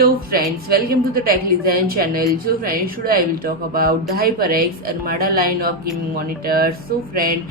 Hello friends, welcome to the Tech Design channel. So friends, today I will talk about the HyperX Armada line of gaming monitors. So friend,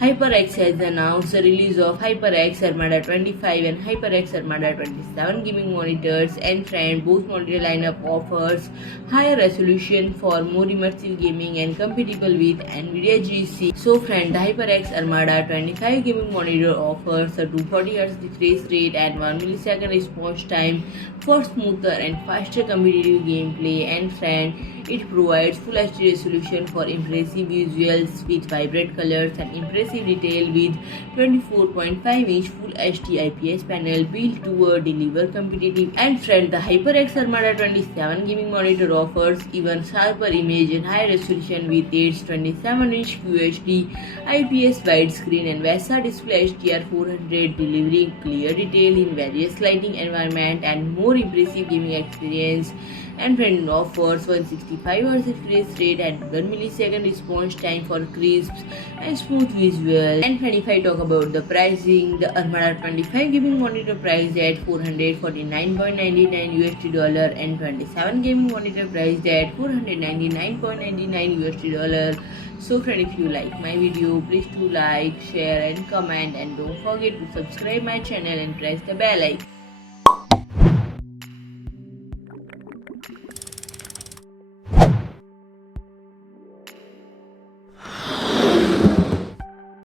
HyperX has announced the release of HyperX Armada 25 and HyperX Armada 27 gaming monitors, and friend, both monitor lineup offers higher resolution for more immersive gaming and compatible with NVIDIA G-SYNC. So friend, the HyperX Armada 25 gaming monitor offers a 240Hz refresh rate and 1 millisecond response time for smoother and faster competitive gameplay, and friend, it provides Full HD resolution for impressive visuals with vibrant colors and impressive detail with 24.5-inch Full HD IPS panel built to deliver competitive. And friend, the HyperX Armada 27 gaming monitor offers even sharper image and high resolution with its 27-inch QHD IPS widescreen and VESA DisplayHDR 400, delivering clear detail in various lighting environment and more impressive gaming experience. And friend, offers 165Hz refresh rate and 1 millisecond response time for crisp and smooth visual. And friend, if I talk about the pricing, the Armada 25 gaming monitor priced at $449.99 and 27 gaming monitor priced at $499.99. So friend, if you like my video, please do like, share and comment, and don't forget to subscribe my channel and press the bell icon.